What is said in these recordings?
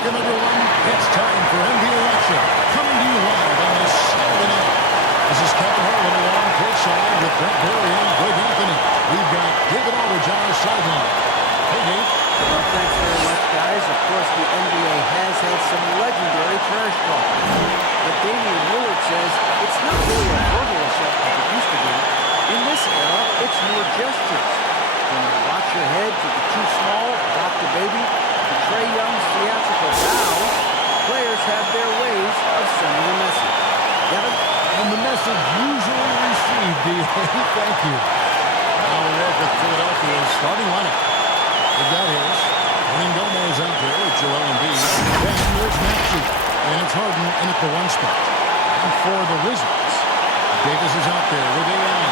Welcome, everyone. It's time for NBA Action, coming to you live on this Saturday night. This is Kevin Harlan along courtside with Brent Barry and Greg Anthony. We've got David Aldridge on our sideline. Hey, Dave. Well, thanks very much, guys. Of course, the NBA has had some legendary trash talk. But Damian Lillard says it's not really a verbal assault like it used to be. In this era, it's more gestures. From the watch your head to the too small, rock the baby, to Trae Young's theatrical bows, players have their ways of sending a message. Kevin? And the message usually received, D.A. Thank you. Now we work with Philadelphia's starting lineup. We've got his. Hernan Gomez out there with Joel Embiid. Then there's Maxey. And it's Harden in at the one spot. And for the Wizards, Davis is out there with AI.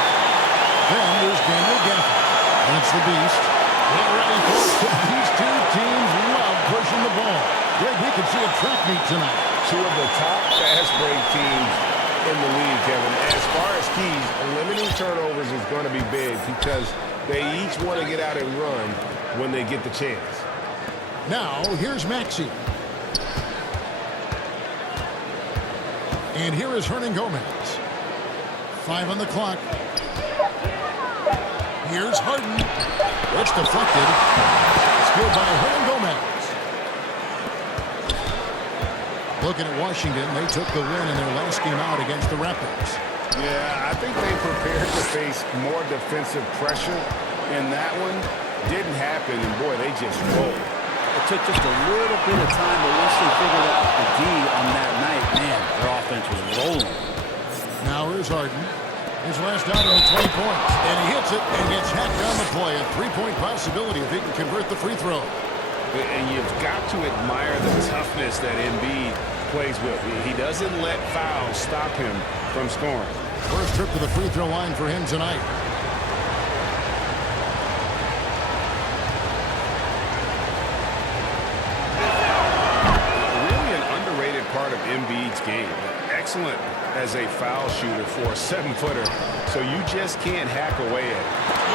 Then there's Daniel Gafford. And it's the Beast. Get ready, folks. These two teams love pushing the ball. Greg, we could see a track meet tonight. Two of the top fast break teams in the league, Kevin. As far as keys, limiting turnovers is going to be big because they each want to get out and run when they get the chance. Now, here's Maxey. And here is Hernan Gomez. 5 on the clock. Here's Harden. It's deflected. Steal by Hernan Gomez. Looking at Washington, they took the win in their last game out against the Raptors. Yeah, I think they prepared to face more defensive pressure, and that one didn't happen, and boy, they just rolled. It took just a little bit of time, but once they figured out the D on that night, man, their offense was rolling. Now here's Harden. His last outing with 20 points. And he hits it and gets hacked on the play. A three-point possibility if he can convert the free throw. And you've got to admire the toughness that Embiid plays with. He doesn't let fouls stop him from scoring. First trip to the free throw line for him tonight. Really an underrated part of Embiid's game. Excellent as a foul shooter for a 7-footer, so you just can't hack away at it.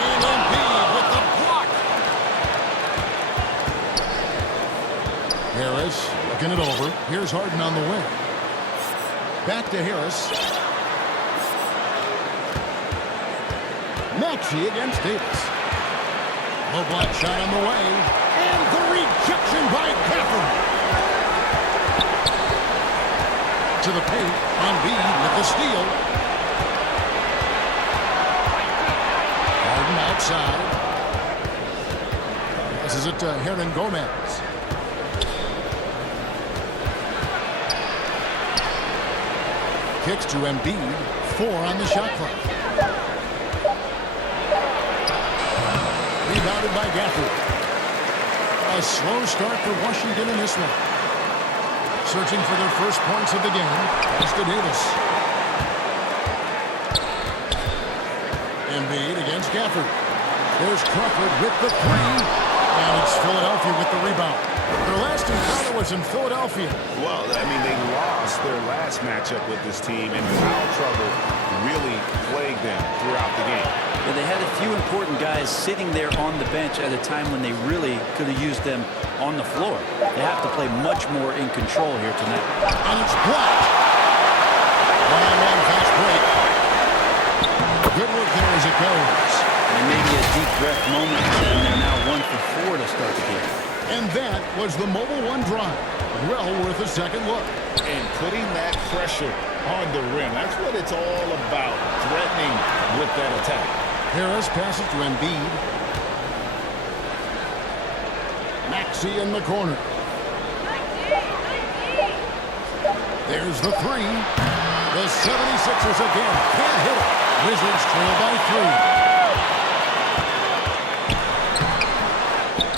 And Embiid with the block. Harris looking it over. Here's Harden on the wing. Back to Harris. Maxey against Davis. Low block shot on the way. And the rejection by Gafford. To the paint, Embiid with the steal. Harden outside. This is it to Hernan Gomez. Kicks to Embiid. 4 on the shot clock. Rebounded by Gafford. A slow start for Washington in this one. Searching for their first points of the game. Pass to Davis. Embiid against Gafford. There's Crawford with the three. And it's Philadelphia with the rebound. Their last encounter was in Philadelphia. Well, I mean, they lost their last matchup with this team, and foul trouble really plagued them throughout the game. Yeah, they had a few important guys sitting there on the bench at a time when they really could have used them on the floor. They have to play much more in control here tonight. And it's blocked. 1-on-1 fast break. Good work there as it goes. And maybe a deep breath moment for them. They're now 1 for 4 to start the game. And that was the Mobile One drive. Well worth a second look. And putting that pressure on the rim. That's what it's all about, threatening with that attack. Harris passes to Embiid. Maxey in the corner. There's the three. The 76ers again can't hit it. Wizards trail by 3.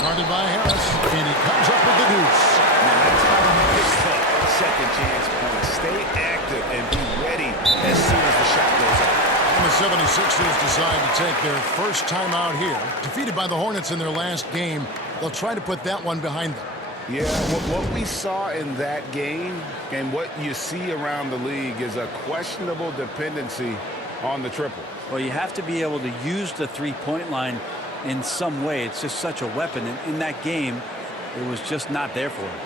Guarded by Harris, and he comes up with the deuce. Now that's how you fix that second chance point. Stay active and be ready as soon as the shot goes up. And the 76ers decide to take their first time out here. Defeated by the Hornets in their last game, they'll try to put that one behind them. Yeah, what we saw in that game and what you see around the league is a questionable dependency on the triple. Well, you have to be able to use the three-point line in some way. It's just such a weapon. And in that game, it was just not there for him.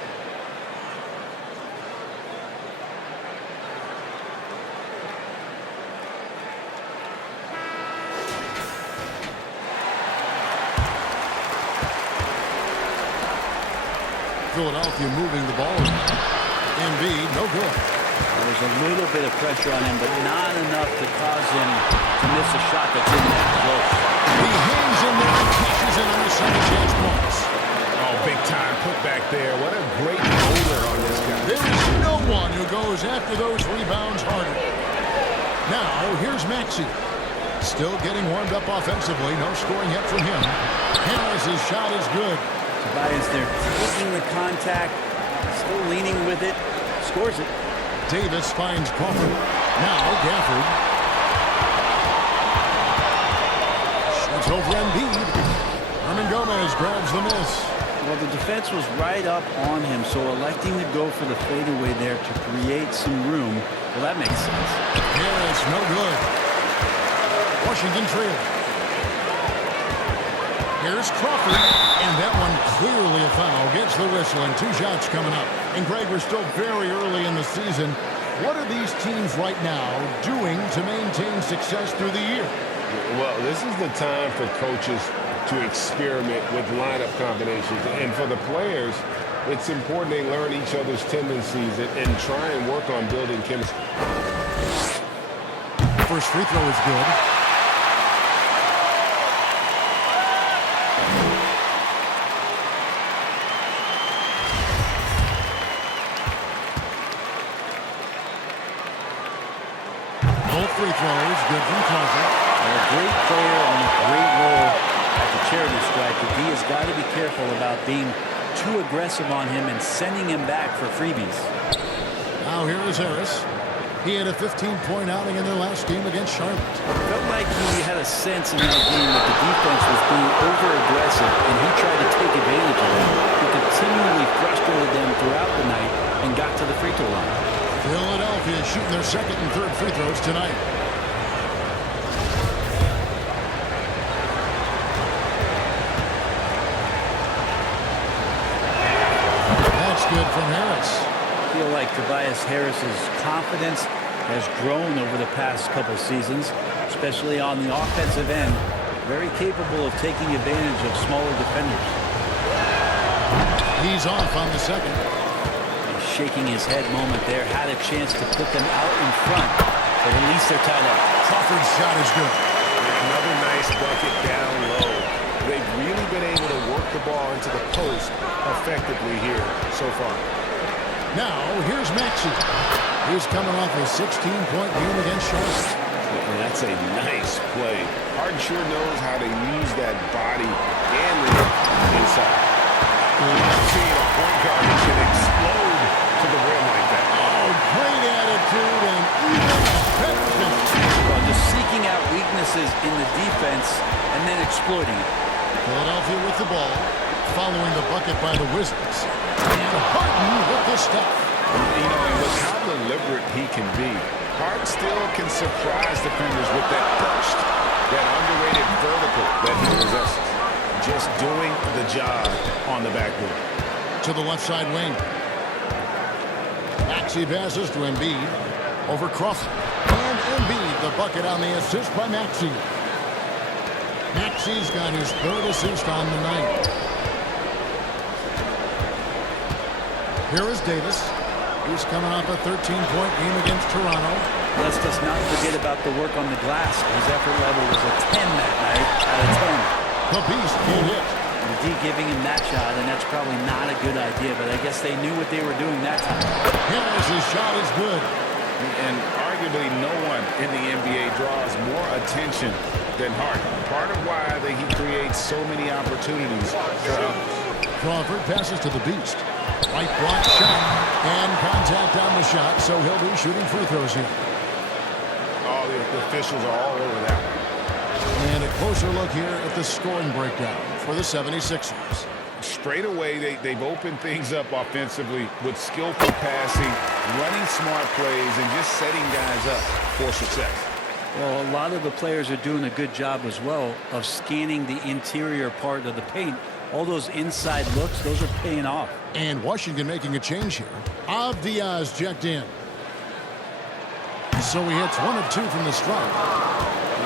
Philadelphia moving the ball. Embiid, no good. There's a little bit of pressure on him, but not enough to cause him to miss a shot that's in that close. He hangs in there and catches it on the second chance points. Oh, big time put back there. What a great motor on this guy. There is no one who goes after those rebounds harder. Now, here's Maxey. Still getting warmed up offensively. No scoring yet from him. Harris's shot is good. Tobias there taking the contact, still leaning with it, scores it. Davis finds Crawford. Now Gafford. Shoots over Embiid. Hernan Gomez grabs the miss. Well, the defense was right up on him, so electing to go for the fadeaway there to create some room, well, that makes sense. Harris, no good. Washington trailing. Here's Crawford, and that one clearly a foul. Gets the whistle, and 2 shots coming up. And Greg, we're still very early in the season. What are these teams right now doing to maintain success through the year? Well, this is the time for coaches to experiment with lineup combinations. And for the players, it's important they learn each other's tendencies and try and work on building chemistry. First free throw is good. Both free throws good from Crawford. A great player on a great role at the charity stripe. But he has got to be careful about being too aggressive on him and sending him back for freebies. Now here is Harris. He had a 15-point outing in their last game against Charlotte. Felt like he had a sense in that game that the defense was being over-aggressive, and he tried to take advantage of that. He continually frustrated them throughout the night and got to the free throw line. Philadelphia shooting their second and third free throws tonight. That's good from Harris. I feel like Tobias Harris's confidence has grown over the past couple seasons, especially on the offensive end. Very capable of taking advantage of smaller defenders. He's off on the second. Shaking his head moment there, had a chance to put them out in front, but at least they're tied up. Crawford's shot is good. Another nice bucket down low. They've really been able to work the ball into the post effectively here so far. Now, here's Maxey. He's coming off a 16-point game against Charlotte. That's a nice play. Harden sure knows how to use that body and length inside. Seeing a point guard who can explode to the rim like that. Oh, great attitude and even a better finish. Well, just seeking out weaknesses in the defense and then exploiting it. Philadelphia with the ball, following the bucket by the Wizards. And Harden with the stuff. You know, and look how deliberate he can be. Harden still can surprise defenders with that burst, that underrated vertical that he possesses. Just doing the job on the backboard. To the left side wing. Maxey passes to Embiid. Over Crawford. And Embiid, the bucket on the assist by Maxey. Maxey's got his third assist on the night. Here is Davis. He's coming off a 13-point game against Toronto. Let's just not forget about the work on the glass. His effort level was a 10 that night out of 10. The Beast can't hit. The D giving him that shot, and that's probably not a good idea, but I guess they knew what they were doing that time. Harris's shot is good. And arguably no one in the NBA draws more attention than Harden. Part of why he creates so many opportunities for others. Crawford passes to the Beast. Right block shot. And contact on the shot, so he'll be shooting free throws here. Oh, the officials are all over that one. And a closer look here at the scoring breakdown for the 76ers. Straight away, they've opened things up offensively with skillful passing, running smart plays, and just setting guys up for success. Well, a lot of the players are doing a good job as well of scanning the interior part of the paint. All those inside looks, those are paying off. And Washington making a change here. Av Diaz checked in. So he hits 1 of 2 from the stripe.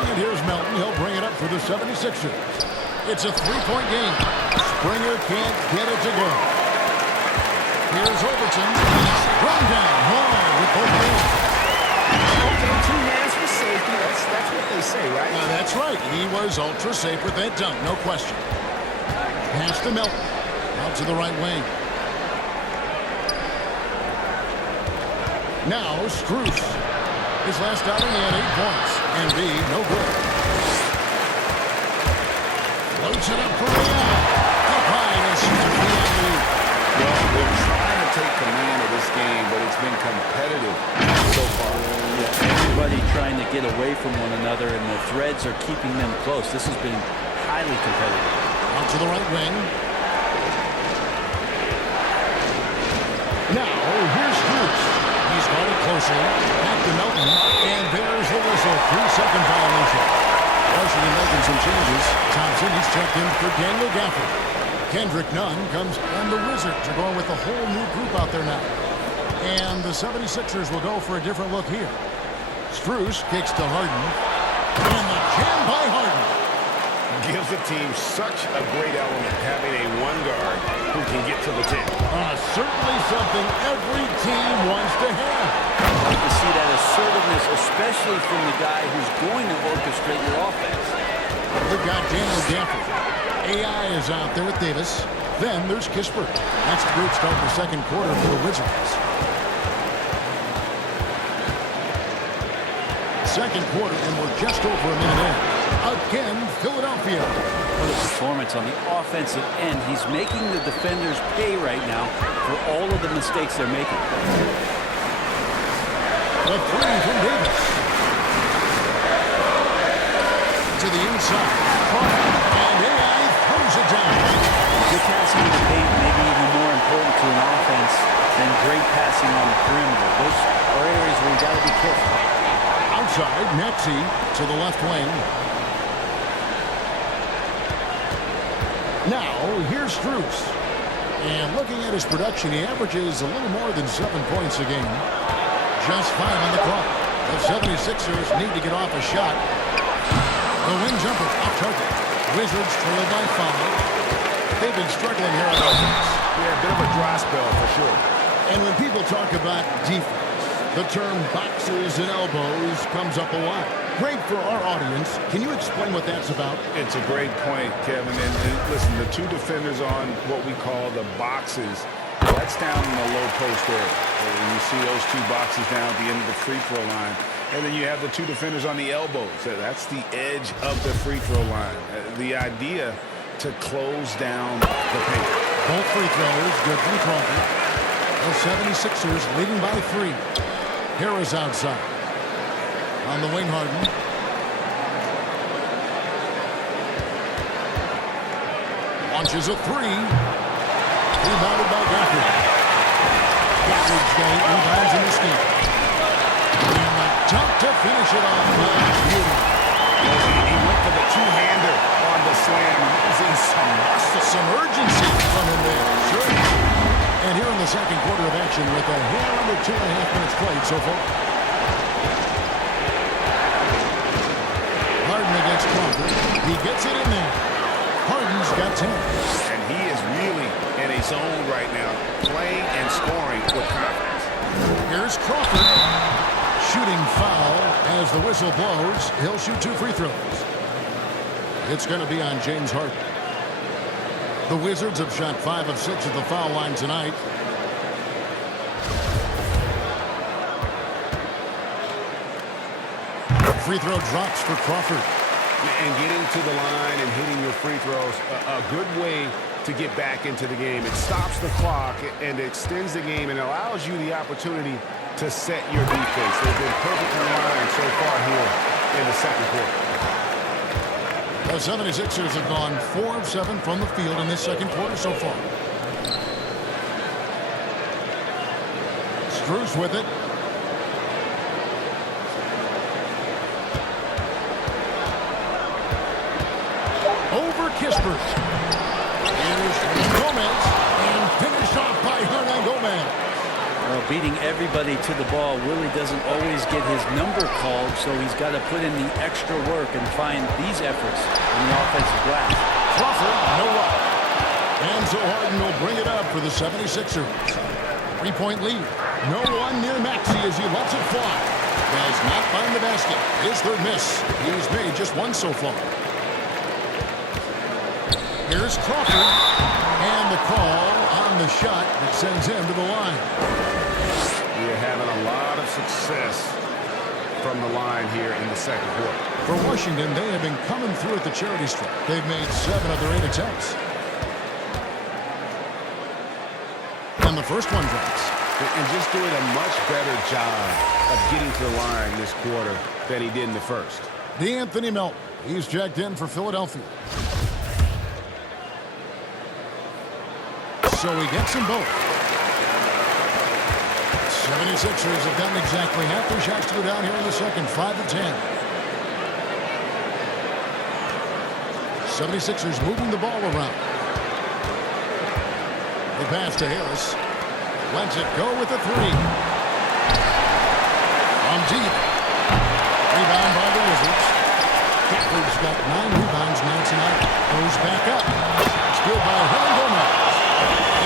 And here's Melton. He'll bring it up for the 76ers. It's a 3-point game. Springer can't get it to go. Here's Overton. He's run down hard with both hands. Okay, 2 hands for safety. That's what they say, right? That's right. He was ultra safe with that dunk, no question. Pass to Melton. Out to the right wing. Now, Strus. His last outing, he had 8 points. And B, no good. Floats it up for Real. Up high and snap the alley. Well, they're trying to take command of this game, but it's been competitive so far. Yeah, everybody trying to get away from one another, and the threads are keeping them close. This has been highly competitive. Out to the right wing. Now, here's Strus. He's got it closely. Back to Melton. And there's the whistle. 3-second violation. Washington making some changes. Thompson, he's checked in for Daniel Gafford. Kendrick Nunn comes, and the Wizards are going with a whole new group out there now. And the 76ers will go for a different look here. Strus kicks to Harden. And the jam by Harden. Gives the team such a great element having a 1 guard who can get to the 10. Certainly something every team wants to have. You like to see that assertiveness, especially from the guy who's going to orchestrate your offense. We've got Daniel Gafford. AI is out there with Davis. Then there's Kispert. That's the group start the second quarter for the Wizards. Second quarter, and we're just over a minute in. Again, Philadelphia. What a performance on the offensive end. He's making the defenders pay right now for all of the mistakes they're making. The 3 from Davis. To the inside. And AI throws it down. Good passing in the paint may be even more important to an offense than great passing on the perimeter. Those are areas where you got to be careful. Outside, Maxey to the left wing. Now, here's Strus. And looking at his production, he averages a little more than 7 points a game. Just 5 on the clock. The 76ers need to get off a shot. The wing jumper off target. Wizards trail by 5. They've been struggling here on offense. Yeah, a bit of a dry spell for sure. And when people talk about defense, the term boxes and elbows comes up a lot. Great for our audience. Can you explain what that's about? It's a great point, Kevin. And listen, the 2 defenders on what we call the boxes, that's down in the low post area. And you see those 2 boxes down at the end of the free throw line. And then you have the 2 defenders on the elbows. That's the edge of the free throw line. The idea to close down the paint. Both free throws, good from Crawford. The 76ers leading by 3. Harris outside. On the wing, Harden. Launches a 3. Rebounded by Gafford. Gafford's got 8 rebounds in this game. And the dunk to finish it off. Beauty. He went for the 2-hander on the slam. Using Some urgency from him there. Sure. And here in the second quarter of action with a hair under 2.5 minutes played so far. Harden against Crawford. He gets it in there. Harden's got 10. And he is really in a zone right now, playing and scoring with confidence. Here's Crawford. Shooting foul as the whistle blows. He'll shoot 2 free throws. It's going to be on James Harden. The Wizards have shot 5 of 6 at the foul line tonight. Free throw drops for Crawford. And getting to the line and hitting your free throws, a good way to get back into the game. It stops the clock and extends the game and allows you the opportunity to set your defense. They've been perfectly aligned so far here in the second quarter. The 76ers have gone 4 of 7 from the field in this second quarter so far. Strus with it. Over Kispert. Here's Gomez. And finished off by Hernangomez. Well, beating everybody to the ball, Willie doesn't always get his number called, so he's got to put in the extra work and find these efforts in the offensive glass. Crawford, no luck. And down so Harden will bring it up for the 76ers. 3-point lead. No one near Maxey as he lets it fly. Does not find the basket. His third miss. He's made just one so far. Here's Crawford. And the call on the shot that sends him to the line. We're having a lot of success from the line here in the second quarter. For Washington, they have been coming through at the charity stripe. They've made 7 of their 8 attempts. And the first one drops. And just doing a much better job of getting to the line this quarter than he did in the first. DeAnthony Melton. He's checked in for Philadelphia. So he gets them both. 76ers have gotten exactly half their shots to go down here in the second. 5 of 10. 76ers moving the ball around. The pass to Harris. Lets it go with a 3. From deep. Rebound by the Wizards. Pickford's got 9 rebounds now tonight. Goes back up. Steal by Hernan Gomez.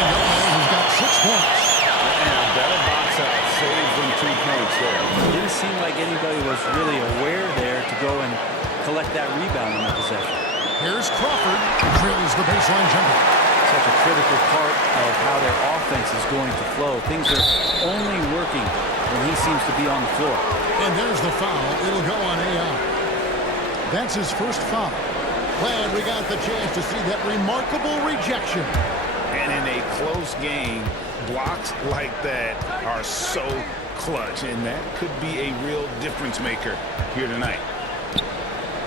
And Gomez has got 6 points. And better box out saves them 2 points there. It didn't seem like anybody was really aware there to go and collect that rebound in the possession. Here's Crawford. Drills the baseline jumper. Such a critical part of how their offense is going to flow. Things are only working when he seems to be on the floor. And there's the foul. It'll go on AI. That's his first foul. Glad we got the chance to see that remarkable rejection. And in a close game, blocks like that are so clutch. And that could be a real difference maker here tonight.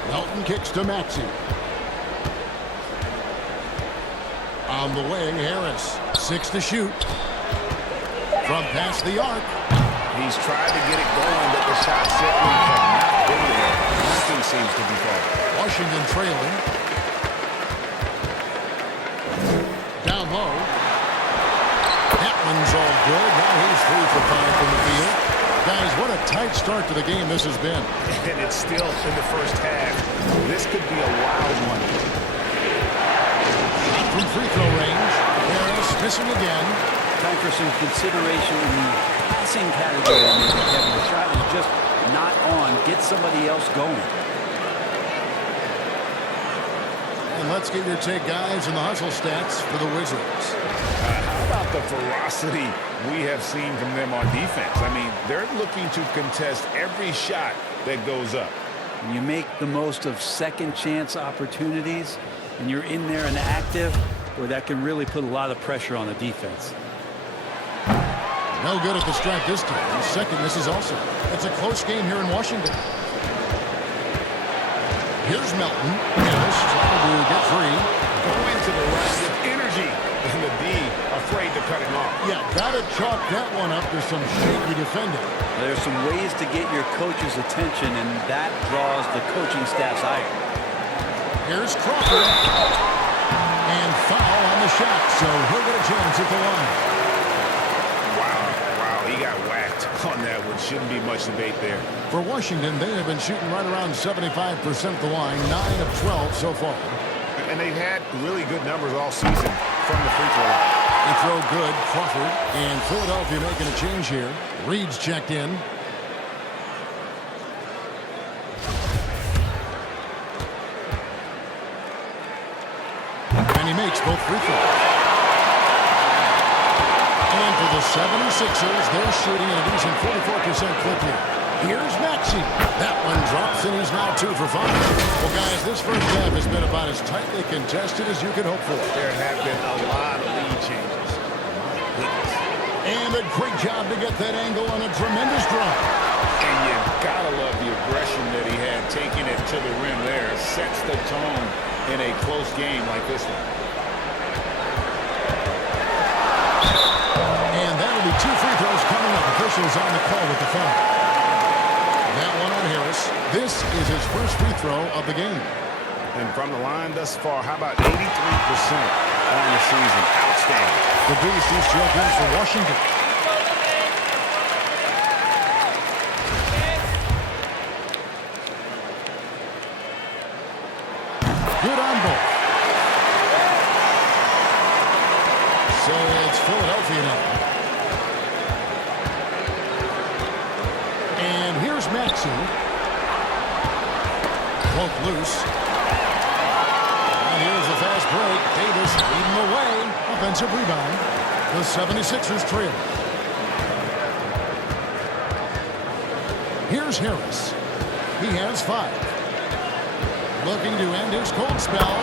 Melton kicks to Maxey. On the wing, Harris. 6 to shoot. From past the arc. He's tried to get it going, but the shot simply cannot go there. Nothing seems to be falling. Washington trailing. Down low. That one's all good. Now he's 3 for 5 from the field. Guys, what a tight start to the game this has been. And it's still in the first half. This could be a wild one. From free throw range. Harris missing again. Time for some consideration in the passing category. Maybe, Kevin. The shot is just not on. Get somebody else going. And let's get your take, guys, on the hustle stats for the Wizards. How about the ferocity we have seen from them on defense? I mean, they're looking to contest every shot that goes up. When you make the most of second chance opportunities and you're in there and active, well, that can really put a lot of pressure on the defense. No good at the stripe this time. The second misses also. It's a close game here in Washington. Here's Melton. Harris trying to get free. Going to the right with energy. And the D afraid to cut him off. Yeah, got to chalk that one up to some shaky defending. There's some ways to get your coach's attention, and that draws the coaching staff's ire. Here's Crawford. And foul on the shot, so he'll get a chance at the line. Wow, he got whacked on that one. Shouldn't be much debate there. For Washington, they have been shooting right around 75% of the line, 9 of 12 so far. And they've had really good numbers all season from the free throw line. They throw good, Crawford, and Philadelphia making a change here. Reed's checked in. And he makes both free throws. And for the 76ers, they're shooting at a decent 44% clip here. Here's Maxey. That one drops, and he's now 2 for 5. Well, guys, this first half has been about as tightly contested as you could hope for. There have been a lot of lead changes. My goodness. And a great job to get that angle on a tremendous drive. And you've got to love the aggression that he had taking it to the rim there. Sets the tone in a close game like this one. And that'll be 2 free throws coming up. Officials on the call with the foul. That one on Harris. This is his first free throw of the game. And from the line thus far, how about 83% on the season? Outstanding. The Beast is checked in for Washington. Good on both. So it's Philadelphia now. And here's Maxey. Poke loose. And here's a fast break. Davis leading the way. Offensive rebound. The 76ers trail. Here's Harris. He has 5. Looking to end his cold spell.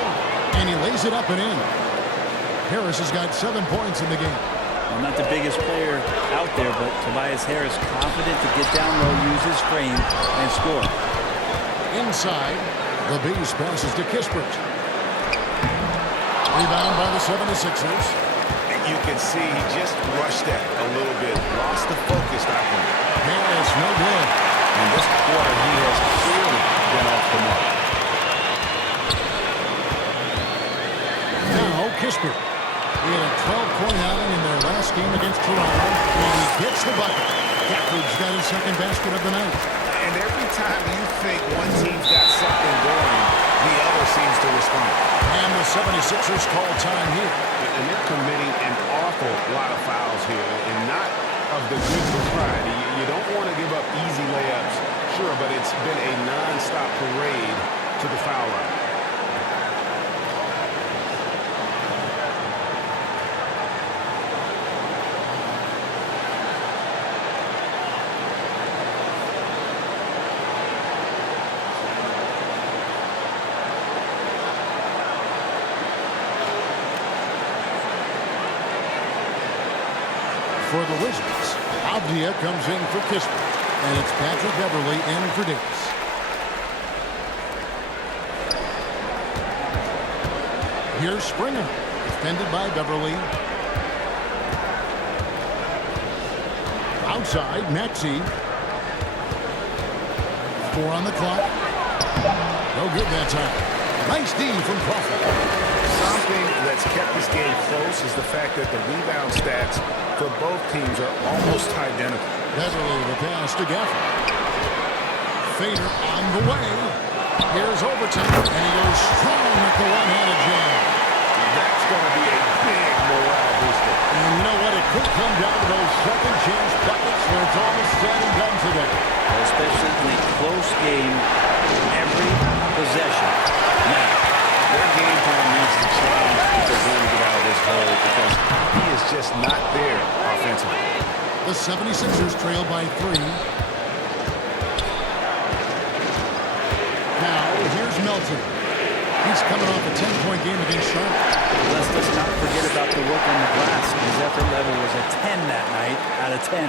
And he lays it up and in. Harris has got 7 points in the game. Well, not the biggest player out there, but Tobias Harris confident to get down low, use his frame, and score. Inside, the Bees passes to Kispert. Rebound by the 76ers. And you can see he just rushed that a little bit. Lost the focus, I think. Harris, no good. In this quarter, he has clearly been off the mark. Now, Kispert. He had a 12-point outing in their last game against Toronto, and he gets the bucket. Gafford's got his second basket of the night. And every time you think one team's got something going, the other seems to respond. And the 76ers call time here. And they're committing an awful lot of fouls here, and not of the good variety. You don't want to give up easy layups, sure, but it's been a non-stop parade to the foul line. For the Wizards, Avdia comes in for Kispert, and it's Patrick Beverley in for Davis. Here's Springer, defended by Beverley. Outside, Maxey. 4 on the clock. No good that time. Nice D from Crawford. Something that's kept this game close is the fact that the rebound stats for both teams are almost identical. Beverley the pass to Gafford. Fader on the way. Here's Overton, and he goes strong with the one-handed jam. That's going to be a big morale booster. And you know what? It could come down to those second-chance buckets where it's almost said and done today. Especially in a close game, every possession. Now, Their game plan needs to change if they're going to get out of this hole because he is just not there offensively. The 76ers trail by 3. Now, here's Melton. He's coming off a 10-point game against Charlotte. let's just not forget about the work on the glass. His effort level was a 10 that night out of 10.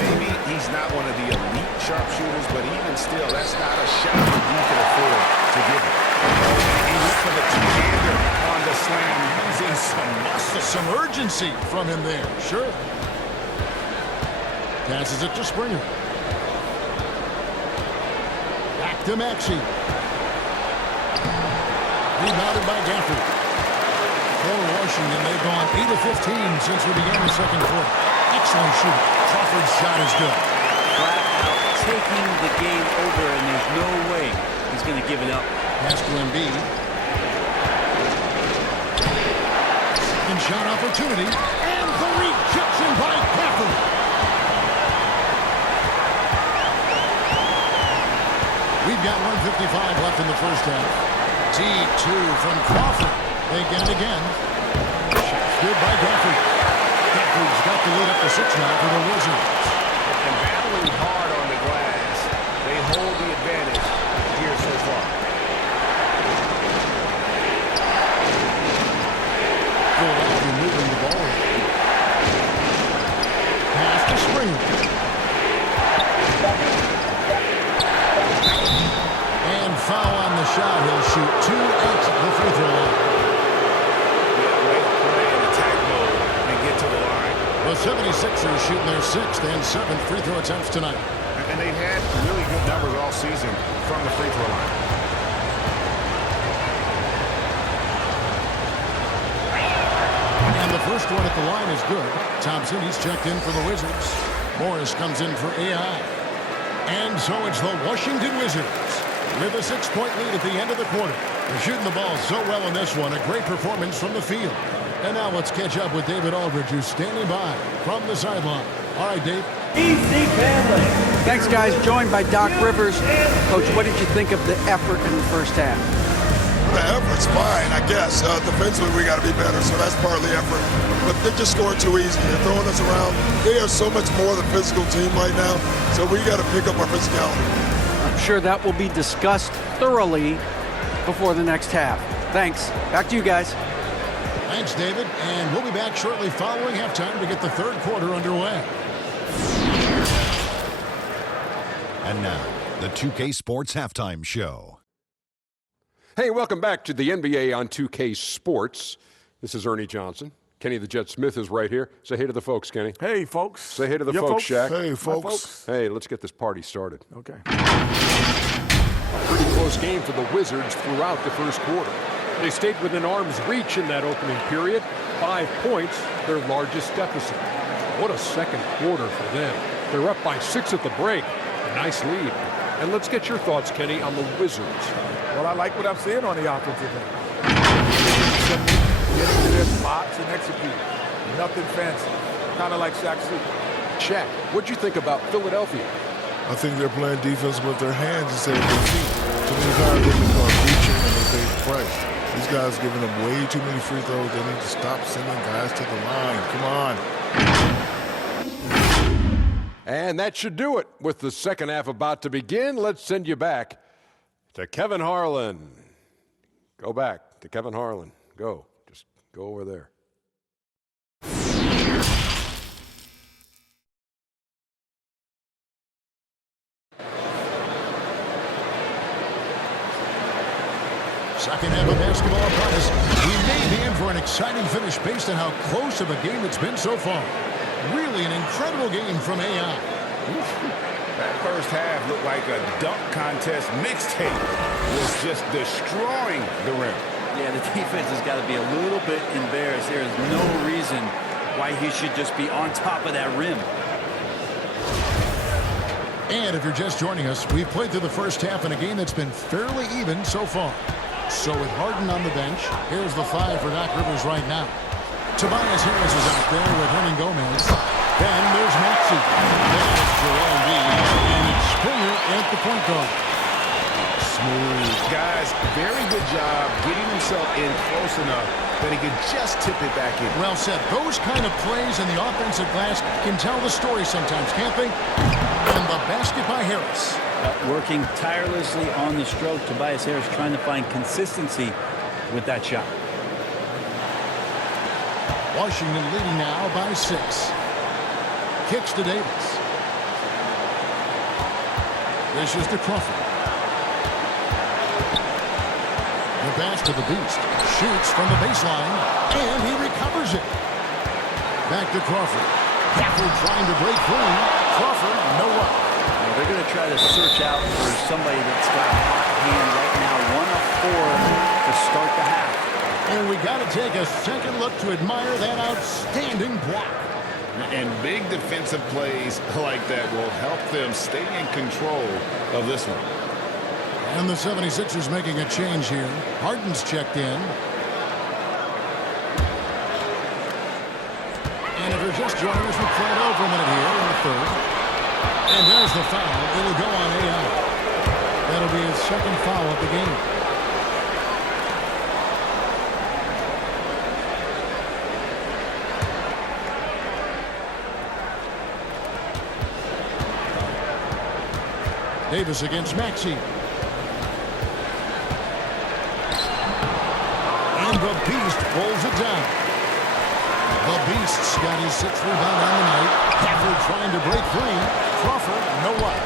Maybe he's not one of the elite sharpshooters, but even still, that's not a shot that you can afford to give him. He went for the two-hander on the slam, using some muscle. Some urgency from him there, sure. Passes it to Springer. Back to Maxey. Rebounded by Gafford. For Washington, they've gone 8 of 15 since we began the second quarter. Excellent shooting. Crawford's shot is good. Flat out taking the game over, and there's no way he's going to give it up. Pass to Embiid. Second shot opportunity. And the rejection by Gafford. We've got 1:55 left in the first half. T2 from Crawford. They get it again. Shot's good by Gafford. Gafford's got the lead up to 6 now for the Wizards. And battling hard on the glass, they hold the advantage here so far. Philadelphia moving the ball. Pass to Springer. And foul on the shot. He'll shoot 2 at the free throw line. Way to play in attack mode and get to the line. The 76ers shooting their 6th and 7th free throw attempts tonight. And they've had really good numbers all season from the free throw line. And the first one at the line is good. Thompson, he's checked in for the Wizards. Morris comes in for AI. And so it's the Washington Wizards with a 6-point lead at the end of the quarter. They're shooting the ball so well in this one. A great performance from the field. And now let's catch up with David Aldridge, who's standing by from the sideline. All right, Dave. Easy family. Thanks, guys. Joined by Doc Rivers. Coach, what did you think of the effort in the first half? The effort's fine, I guess. Defensively, we got to be better, so that's part of the effort. But they're just scoring too easy. They're throwing us around. They are so much more than physical team right now, so we got to pick up our physicality. I'm sure that will be discussed thoroughly before the next half. Thanks. Back to you guys. Thanks, David. And we'll be back shortly following halftime to get the third quarter underway. And now, the 2K Sports Halftime Show. Hey, welcome back to the NBA on 2K Sports. This is Ernie Johnson. Kenny the Jet Smith is right here. Say hey to the folks, Kenny. Hey, folks. Say hey to the folks, Shaq. Hey, folks. Hey, let's get this party started. Okay. Pretty close game for the Wizards throughout the first quarter. They stayed within arm's reach in that opening period. 5 points, their largest deficit. What a second quarter for them. They're up by 6 at the break. A nice lead. And let's get your thoughts, Kenny, on the Wizards. Well, I like what I'm seeing on the offensive end. Get into their spots and execute. Nothing fancy. Kind of like Shaq Fu. Shaq, what'd you think about Philadelphia? I think they're playing defense with their hands instead of their feet. Too many times they become reaching and they pay the price. These guys giving them way too many free throws. They need to stop sending guys to the line. Come on. And that should do it. With the second half about to begin, let's send you back to Kevin Harlan. Go back to Kevin Harlan. Go. Just go over there. Second half of basketball upon us. We may be in for an exciting finish based on how close of a game it's been so far. Really an incredible game from AI. That first half looked like a dunk contest mixtape. Was just destroying the rim. Yeah, the defense has got to be a little bit embarrassed. There is no reason why he should just be on top of that rim. And if you're just joining us, we've played through the first half in a game that's been fairly even so far. So with Harden on the bench, here's the 5 for Doc Rivers right now. Tobias Harris is out there with Hernan Gomez. Then there's Maxey. Then it's Joel Embiid. And it's Springer at the point guard. Smooth. Guys, very good job getting himself in close enough that he could just tip it back in. Well said. Those kind of plays in the offensive glass can tell the story sometimes, can't they? And the basket by Harris. Working tirelessly on the stroke. Tobias Harris trying to find consistency with that shot. Washington leading now by 6. Kicks to Davis. This is to Crawford. The pass to the Beast. Shoots from the baseline. And he recovers it. Back to Crawford. Crawford trying to break free. Crawford, no luck. They're going to try to search out for somebody that's got a hot hand right now. 1 of 4 to start the half. And we got to take a second look to admire that outstanding block. And big defensive plays like that will help them stay in control of this one. And the 76ers making a change here. Harden's checked in. And if you're just joining us, we've played over a minute here in the third. And there's the foul. It'll go on AI. That'll be his second foul of the game. Davis against Maxey. And the Beast pulls it down. The Beast's got his 6th rebound on the night. Crawford trying to break free. Crawford, no luck.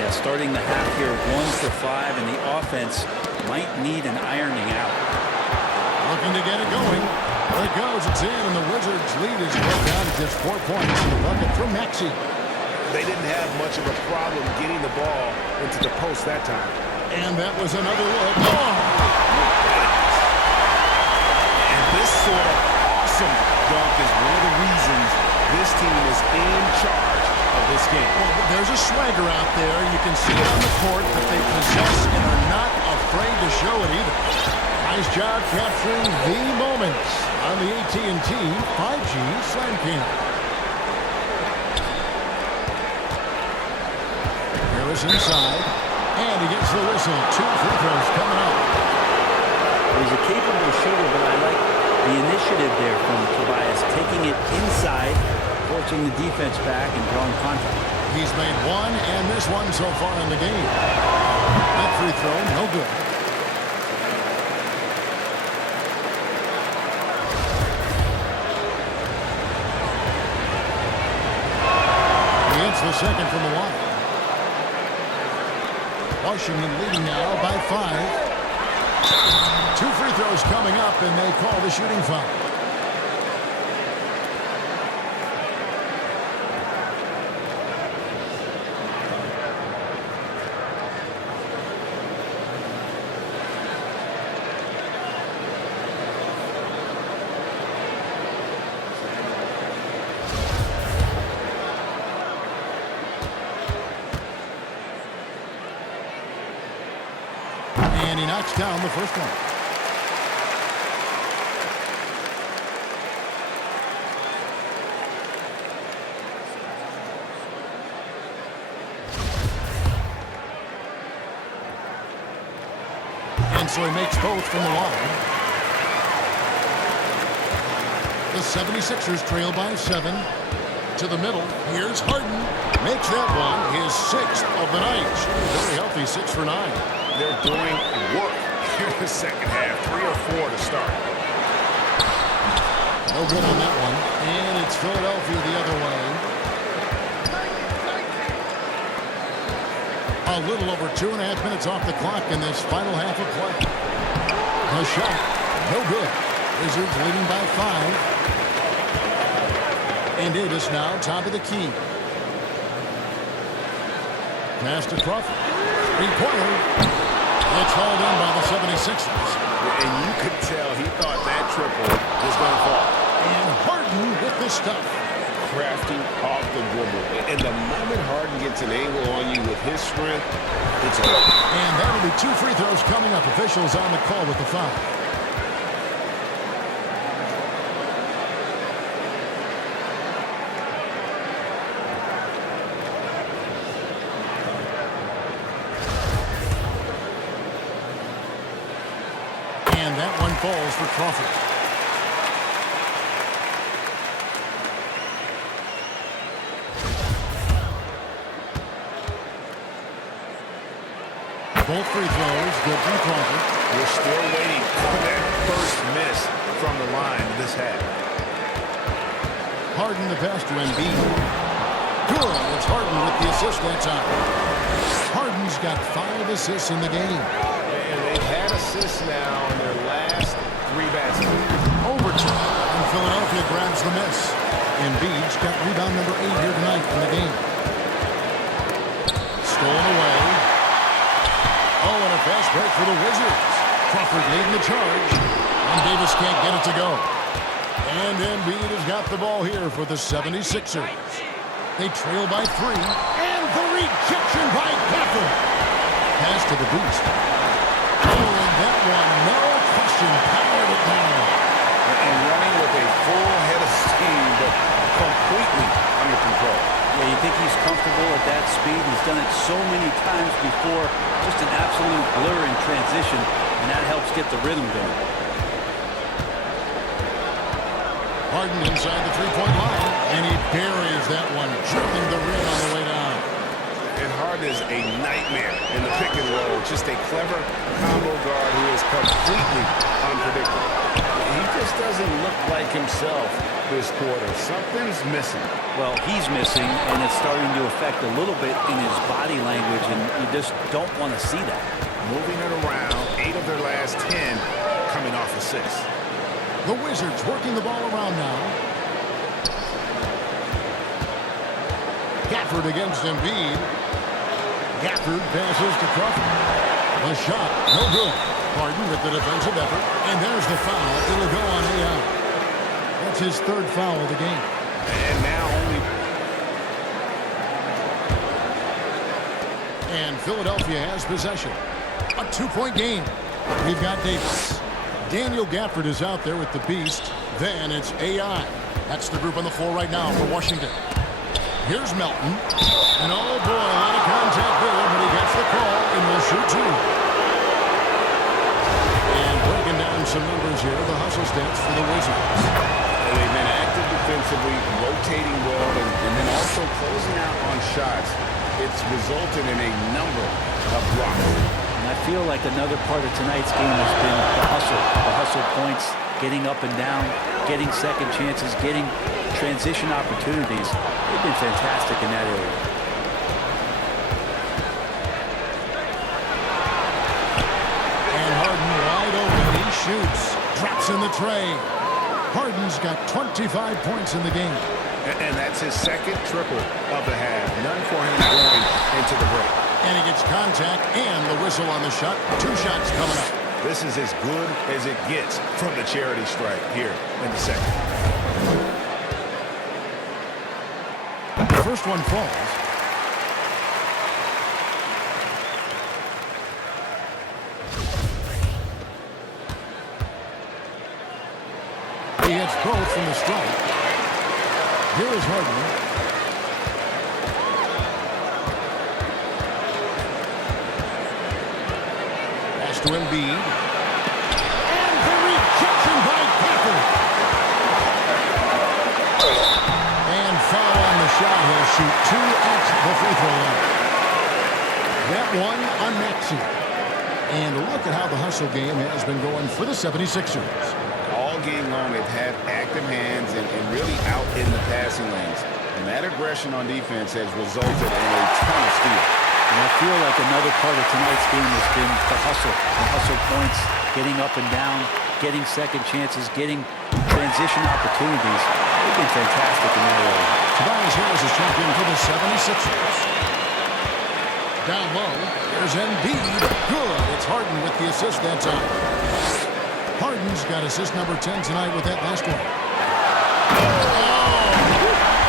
Yeah, starting the half here 1 for 5, and the offense might need an ironing out. Looking to get it going. There it goes. It's in, and the Wizards' lead is cut down to just 4 points in the bucket from Maxey. They didn't have much of a problem getting the ball into the post that time. And that was another look. Oh! And this sort of awesome dunk is one of the reasons this team is in charge of this game. Well, there's a swagger out there. You can see it on the court that they possess and are not afraid to show it either. Nice job capturing the moments on the AT&T 5G Slam Cam. Harris inside, and he gets the whistle. 2 free throws coming up. He's a capable shooter, but I like the initiative there from Tobias, taking it inside, forcing the defense back and drawing contact. He's made one and missed one so far in the game. That free throw, no good. He hits the second from the line. Washington leading now by 5. 2 free throws coming up, and they call the shooting foul. And he knocks down the first one. And so he makes both from the line. The 76ers trail by 7. To the middle. Here's Harden. Makes that one his 6th of the night. Very healthy, 6 for 9. They're doing work here in the second half. 3 or 4 to start. No good on that one. And it's Philadelphia the other way. A little over 2.5 minutes off the clock in this final half of play. A shot. No good. Wizards leading by 5. And Davis now top of the key. Pass to Crawford. Required. It's hauled in by the 76ers. And you could tell he thought that triple was going to fall. And Harden with the stuff. Crafty off the dribble. And the moment Harden gets an angle on you with his strength, it's over. And that'll be 2 free throws coming up. Officials on the call with the foul. And that one falls for Crawford. Both free throws good from Crawford. We're still waiting for that first miss from the line this half. Harden the pass to Embiid. Good. It's Harden with the assist that time. Harden's got 5 assists in the game. And they've had assists now in their last 3 baskets. Overtime. And Philadelphia grabs the miss. Embiid's got rebound number 8 here tonight in the game. Stolen away. Oh, and a fast break for the Wizards. Crawford leading the charge. And Davis can't get it to go. And Embiid has got the ball here for the 76ers. They trail by 3. And the rejection by Crawford. Pass to the boost. Oh, and that one, no question, powered it down. And running with a full head of steam, but completely under control. Yeah, you think he's comfortable at that speed. He's done it so many times before. Just an absolute blur in transition, and that helps get the rhythm going. Harden inside the 3-point line, and he buries that one, drilling the rim on the way down. And Harden is a nightmare in the pick and roll. Just a clever combo guard who is completely unpredictable. He just doesn't look like himself this quarter. Something's missing. Well, he's missing, and it's starting to affect a little bit in his body language, and you just don't want to see that. Moving it around, 8 of their last 10 coming off assists. The Wizards working the ball around now. Gafford against Embiid. Gafford passes to Crawford. The shot, no good. Harden with the defensive effort. And there's the foul. It'll go on out. That's his 3rd foul of the game. And now only... And Philadelphia has possession. A 2-point game. We've got Davis. Daniel Gafford is out there with the beast. Then it's AI. That's the group on the floor right now for Washington. Here's Melton. And oh boy, a lot of contact there, but he gets the call and will shoot two. And breaking down some numbers here, the hustle stats for the Wizards. They've been active defensively, rotating well, and then also closing out on shots. It's resulted in a number of blocks. And I feel like another part of tonight's game has been the hustle points, getting up and down, getting second chances, getting transition opportunities. They've been fantastic in that area. And Harden wide open. He shoots. Drops in the tray. Harden's got 25 points in the game. And that's his second triple of the half. None for him going into the break. And he gets contact and the whistle on the shot. 2 shots coming up. This is as good as it gets from the charity strike here in the second. The first one falls. He hits both from the strike. Here is Harden. Pass to Embiid. And the rejection by Gafford. And foul on the shot. He'll shoot 2 at the free throw line. That one on Maxey. And look at how the hustle game has been going for the 76ers. All game long, they've had active hands and really out in the passing lanes. And that aggression on defense has resulted in a ton of steals. And I feel like another part of tonight's game has been the hustle points, getting up and down, getting second chances, getting transition opportunities. They've been fantastic in that area. Tobias Harris is checked in for the 76ers. Down low, there's Embiid. Good. It's Harden with the assist that time. Harden's got assist number 10 tonight with that last one. Oh!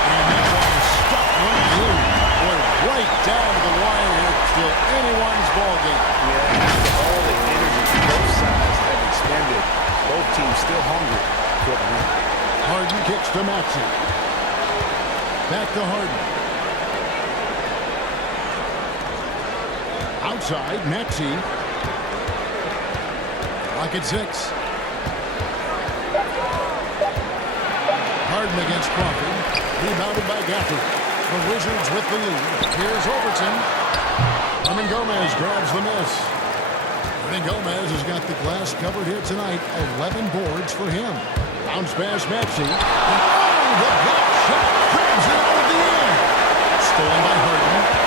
And that one is stuck right through. Boy, right down to the wire here. Still anyone's ball game. Yeah, all the energy both sides have expended. Both teams still hungry for the win. Harden kicks to Maxey. Back to Harden. Outside, Maxey. Lock at 6. Harden against Crawford. Rebounded by Gafford. The Wizards with the lead. Here's Overton. Hernan Gomez grabs the miss. Hernan Gomez has got the glass covered here tonight. 11 boards for him. Bounce pass Maxey. And oh, the block shot grabs it out of the air. Stolen by Harden.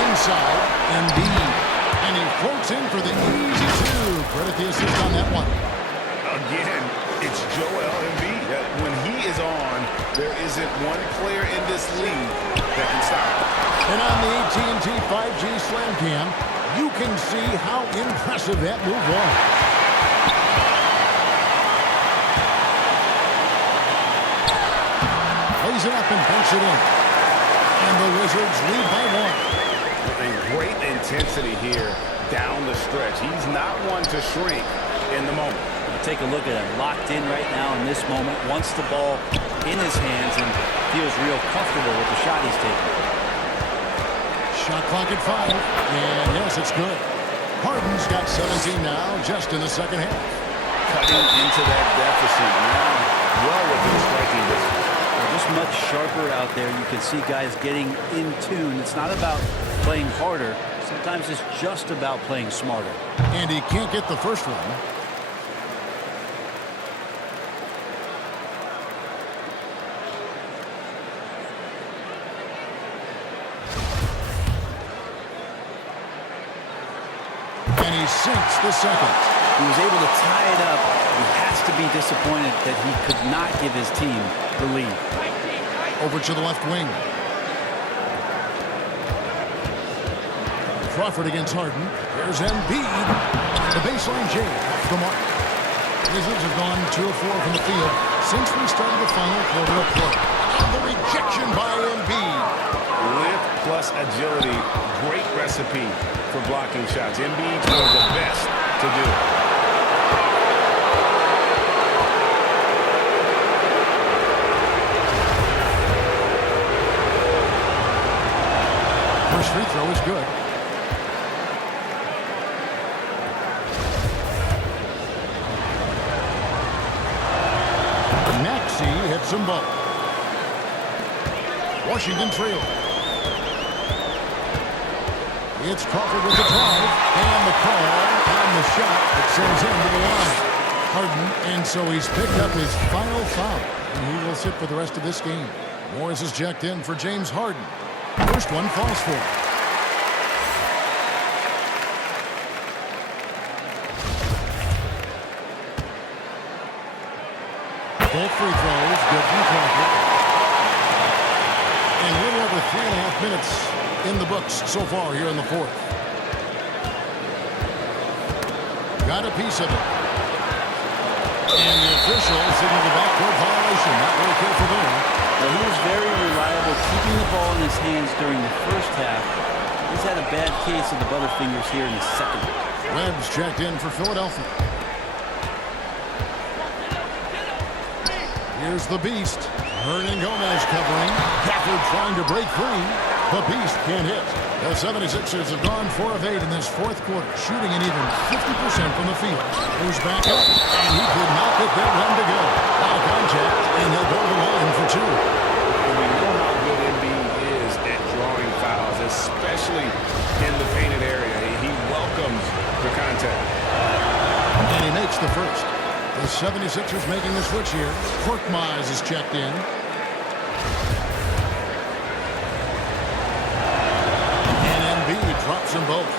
Inside, Embiid. And he floats in for the easy 2. Credit the assist on that one. Again, it's Joel Embiid. When he is on, there isn't one player in this league that can stop him. And on the AT&T 5G Slam Cam, you can see how impressive that move was. Lays it up and banks it in. And the Wizards lead by 1. And great intensity here down the stretch. He's not one to shrink in the moment. Take a look at him, locked in right now in this moment, wants the ball in his hands and feels real comfortable with the shot he's taking. Shot clock at 5, and yes, it's good. Harden's got 17 now, just in the second half. Cutting into that deficit now, well within striking distance. They're just much sharper out there. You can see guys getting in tune. It's not about playing harder. Sometimes it's just about playing smarter. And he can't get the first one. And he sinks the second. He was able to tie it up. He has to be disappointed that he could not give his team the lead. Over to the left wing. Crawford against Harden. There's Embiid. The baseline jam off the mark. Wizards have gone 2 of 4 from the field since we started the final quarter of play. And the rejection by Embiid. Lift plus agility, great recipe for blocking shots. Embiid's one of the best to do it. free throw is good. Maxey hits them both. Washington trail. It's Crawford with the drive, and the call on the shot that sends him to the line. Harden, and so he's picked up his final foul, and he will sit for the rest of this game. Morris is checked in for James Harden. First one falls for him. Both free throws, good from Crawford. And a little over 3.5 minutes in the books so far here in the fourth. Got a piece of it. And the official signaled a backcourt violation. Not very careful there. Well, he was very reliable keeping the ball in his hands during the first half. He's had a bad case of the butterfingers here in the second. Webb's checked in for Philadelphia. Here's the Beast. Hernan Gomez covering. Crawford trying to break free. The Beast can't hit. The 76ers have gone 4 of 8 in this fourth quarter, shooting an even 50% from the field. Goes back up, and he could not get that one to go. Out of contact, and he'll go to the line for 2. We know how good Embiid is at drawing fouls, especially in the painted area. He welcomes the contact. And he makes the first. The 76ers making the switch here. Korkmaz is checked in. And Embiid drops them both.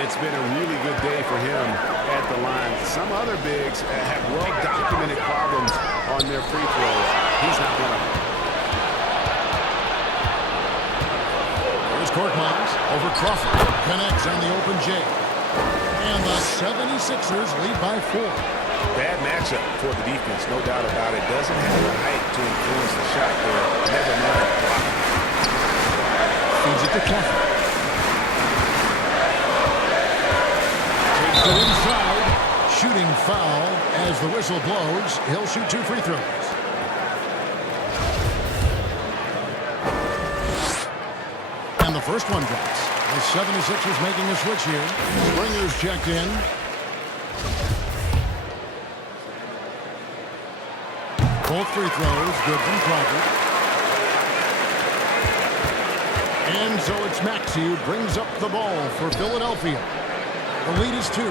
It's been a really good day for him at the line. Some other bigs have well-documented problems on their free throws. He's not one of them. Here's Korkmaz over Crawford. Connects on the open J. And the 76ers lead by 4. Bad matchup for the defense, no doubt about it. Doesn't have the height to influence the shot there. Never mind blocking. Feeds it to Crawford. Takes it inside. Shooting foul as the whistle blows. He'll shoot 2 free throws. And the first one drops. The 76ers making a switch here. Springer's checked in. Both free throws, good from Crawford. And so it's Maxey who brings up the ball for Philadelphia. The lead is 2.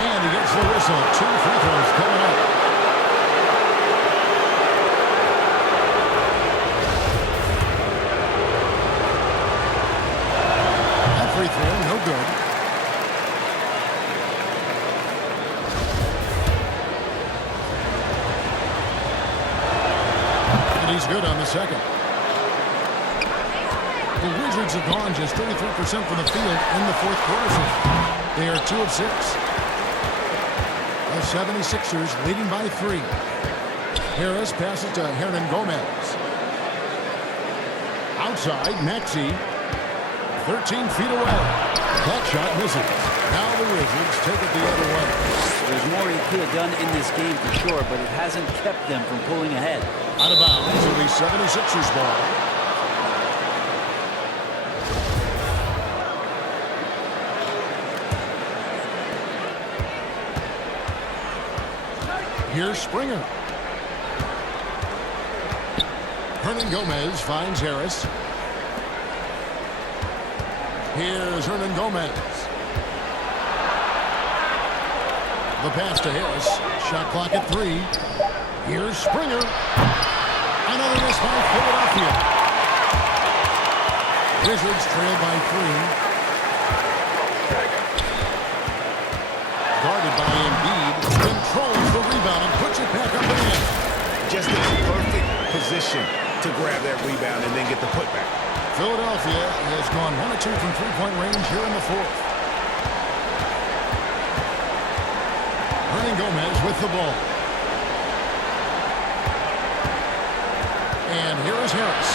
And he gets the whistle. 2 free throws coming up. That free throw, no good. He's good on the second. The Wizards have gone just 33% from the field in the fourth quarter. They are 2 of 6. The 76ers leading by 3. Harris passes to Hernan Gomez. Outside, Maxey. 13 feet away. That shot misses. Now the Wizards take it the other way. There's more he could have done in this game for sure, but it hasn't kept them from pulling ahead. Out of bounds, it'll be 76ers ball. Here's Springer. Hernan Gomez finds Harris. Here's Hernan Gomez. The pass to Harris. Shot clock at 3. Here's Springer. Another miss by Philadelphia. Wizards trail by 3. Guarded by Embiid. Controls the rebound and puts it back up and in. Just in the perfect position to grab that rebound and then get the putback. Philadelphia has gone 1 of 2 from three-point range here in the fourth. Hernan Gomez with the ball. And here is Harris.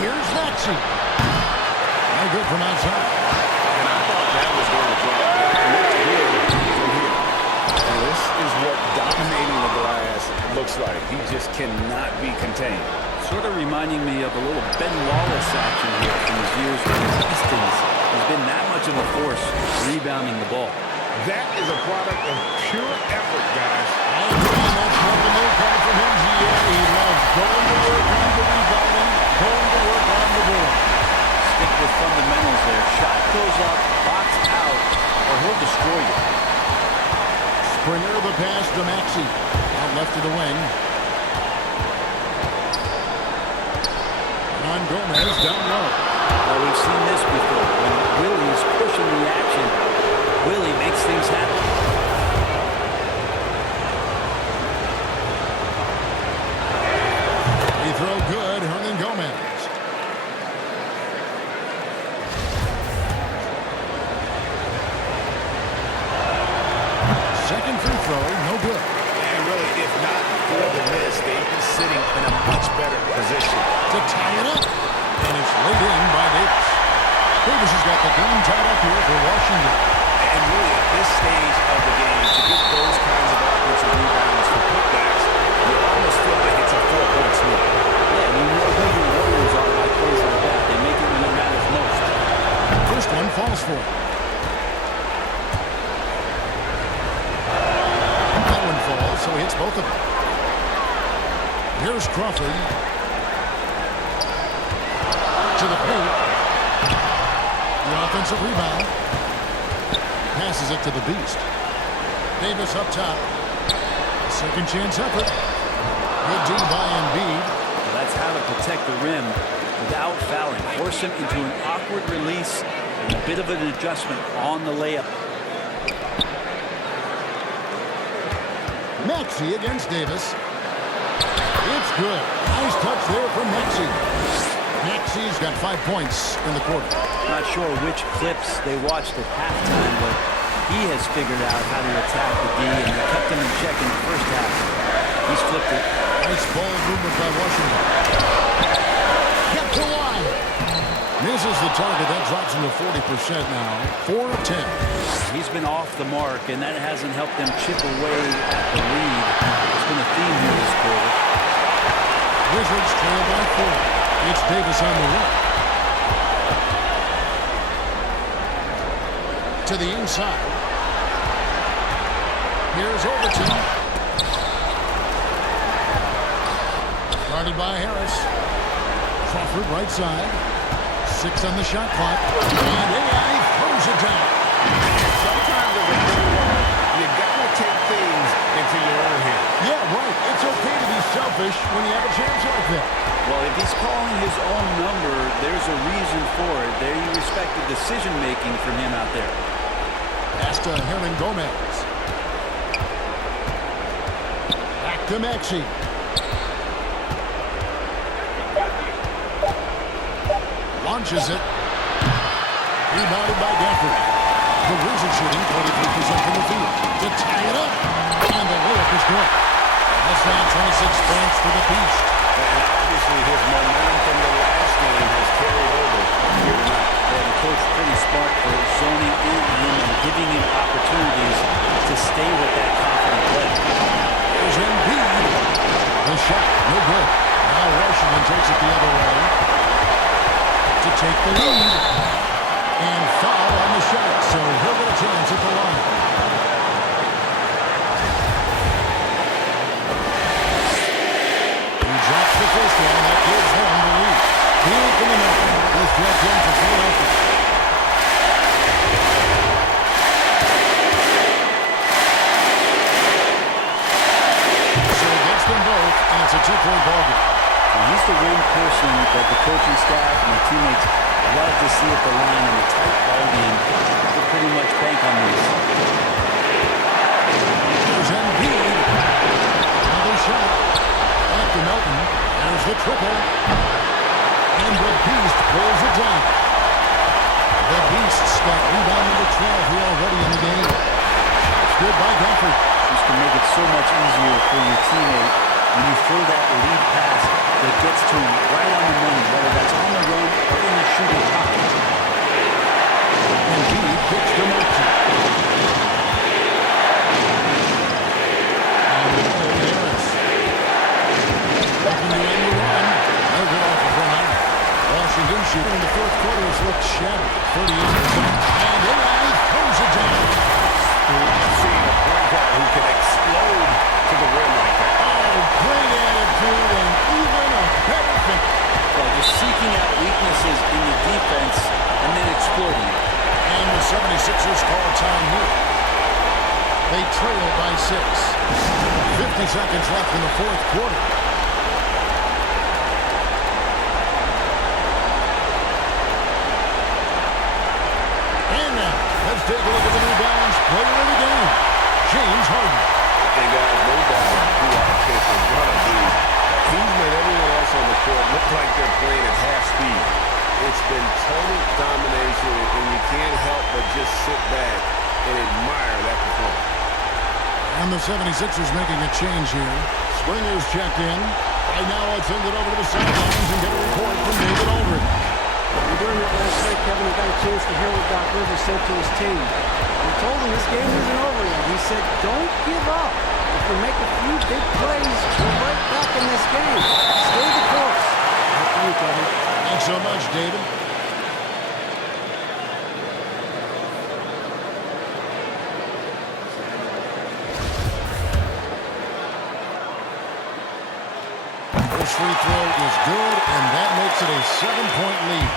Here's Maxey. No good from outside. And I thought that was going to drop. It looked good from here. And this is what dominating the glass looks like. He just cannot be contained. Sort of reminding me of a little Ben Wallace action here from his years with the Pistons. He's been that much of a force rebounding the ball. That is a product of pure effort, guys. I agree, and that's what the move comes from him. He loves going to work on the rebounding, going to work on the board. Stick with fundamentals there. Shot goes up, box out, or he'll destroy you. Springer the pass to Maxey. Out left to the wing. On Gomez down low. Well, we've seen this before. When Willie's pushing the action, Willie makes things happen. Free throw good. Hernan Gomez. Second free throw, no good. And really, if not for the miss, they'd be sitting in a much better position. To tie it up. And it's laid in by Davis. Davis has got the game tied up here for Washington. And really, at this stage of the game, to get those kinds of offensive rebounds for putbacks, you almost feel like it's a 4-point swing. Yeah, and you know who your Warriors are by plays like that. They make it when it matters most. First one falls for him. That one falls, so he hits both of them. Here's Crawford. To the paint. The offensive rebound. Passes it to the Beast. Davis up top. Second chance effort. Good D by Embiid. Well, that's how to protect the rim without fouling. Force him into an awkward release and a bit of an adjustment on the layup. Maxey against Davis. It's good. Nice touch there from Maxey. Maxey's got 5 points in the quarter. Not sure which clips they watched at halftime, but he has figured out how to attack the D, and they kept him in check in the first half. He's flipped it. Nice ball movement by Washington. Get to line. Misses the target. That drops him to 40% now. 4 of 10. He's been off the mark, and that hasn't helped them chip away at the lead. It's been a theme here this quarter. Wizards trail by 4. It's Davis on the run. To the inside. Here's Overton. Guarded by Harris. Crawford right side. 6 on the shot clock. And AI throws it down. Sometimes as a player, you gotta take things into your own hands. Yeah, right. It's okay to be selfish when you have a chance like that. Well, if he's calling his own number, there's a reason for it. There you respect the decision-making from him out there. Pass to Hernan Gomez. Back to Maxey. Launches it. Rebounded by Gafford. The Wizards shooting 23% from the field. To tie it up. And the layup is good. That's now 26 points for the Beast. And obviously his momentum from the last game has carried over here tonight. Yeah, the coach pretty smart for zoning in him and giving him opportunities to stay with that confident play. There's Embiid. The shot, no good. Now Washington takes it the other way to take the lead. And foul on the shot, so he'll get a chance at the line. He drops the first one. That gives them the lead. Here from the net. This dropped in for Philadelphia. So it gets them both, and it's a 2-point ballgame. And he's the one person that the coaching staff and the teammates love to see at the line in a tight ball game. They pretty much bank on these. There's Embiid. Another shot. Back to Melton. There's the triple. And the Beast pulls it down. The Beast's got rebound number 12 here already in the game. It's good by Gafford. Just to make it so much easier for your teammate when you throw that lead pass that gets to him right on the money, whether that's on the run or in the shooting pocket. Embiid kicks to Maxey. And Harris. shabby. 38%. And Eli throws it down. I've seen a point guard who can explode to the rim like that. Oh, great attitude and even a better finish. Well, just seeking out weaknesses in the defense and then exploiting it. And the 76ers call time here. They trail by 6. 50 seconds left in the fourth quarter. And now, let's take a look at the New Balance player of the game, James Harden. And guys, no doubt who our pick is going to be. He's made everyone else on the court look like they're playing at half speed. It's been total domination, and you can't help but just sit back and admire that performance. And the 76ers making a change here. Springer's checked in. Right now, let's send it over to the sidelines and get a report from David Aldridge. And during that last night, Kevin, I got a chance to hear what Doc Rivers said to his team. He told them this game isn't over yet. He said, don't give up. If we make a few big plays, we're right back in this game. Stay the course. Thank you, Kevin. Thanks so much, David. First free throw is good, and that makes it a 7-point lead.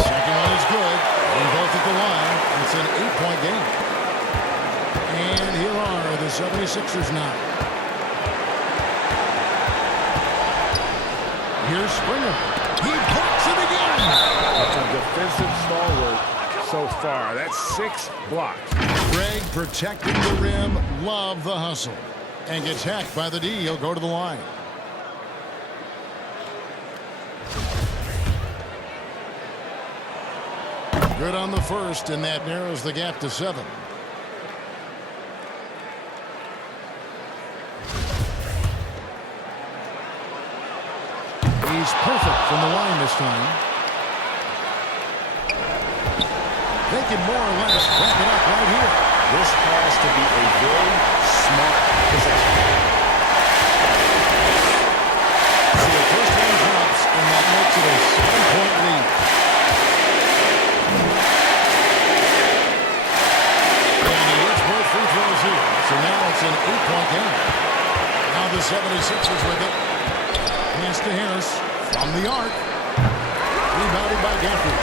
Second one is good, and both at the line. It's an 8-point game. And here are the 76ers now. Here's Springer. He blocks it again. That's a defensive stalwart so far. That's 6 blocks. Greg protecting the rim. Love the hustle. And gets hacked by the D. He'll go to the line. Good on the first, and that narrows the gap to 7. He's perfect from the line this time. They can more or less wrap it up right here. This has to be a very smart possession. So the first one drops, and that makes it a 7-point lead. And he hits both free throws here. So now it's an 8-point game. Now the 76ers with it. Pass to Harris from the arc. Rebounded by Gafford.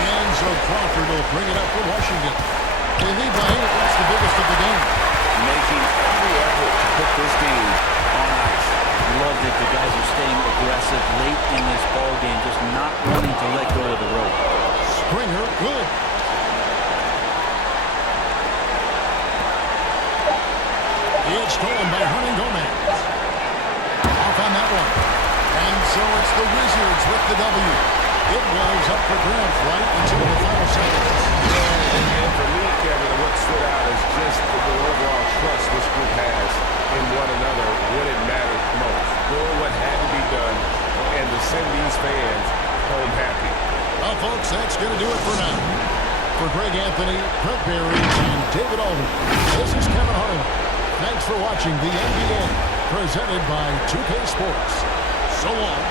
And so Crawford will bring it up for Washington. They lead by 8. That's the biggest of the game. Making every effort to put this game on ice. Love that the guys are staying aggressive late in this ball game, just not wanting to let go of the rope. Springer, good. It's stolen by Hernan Gomez. Off on that one. And so it's the Wizards with the W. It was up for grabs right until the final seconds. And for me, Kevin, what stood out is just the overall trust this group has in one another when it mattered most. Doing what had to be done and to send these fans home happy. Well, folks, that's going to do it for now. For Greg Anthony, Brent Barry, and David Aldridge, this is Kevin Harlan. Thanks for watching the NBA, presented by 2K Sports. So long.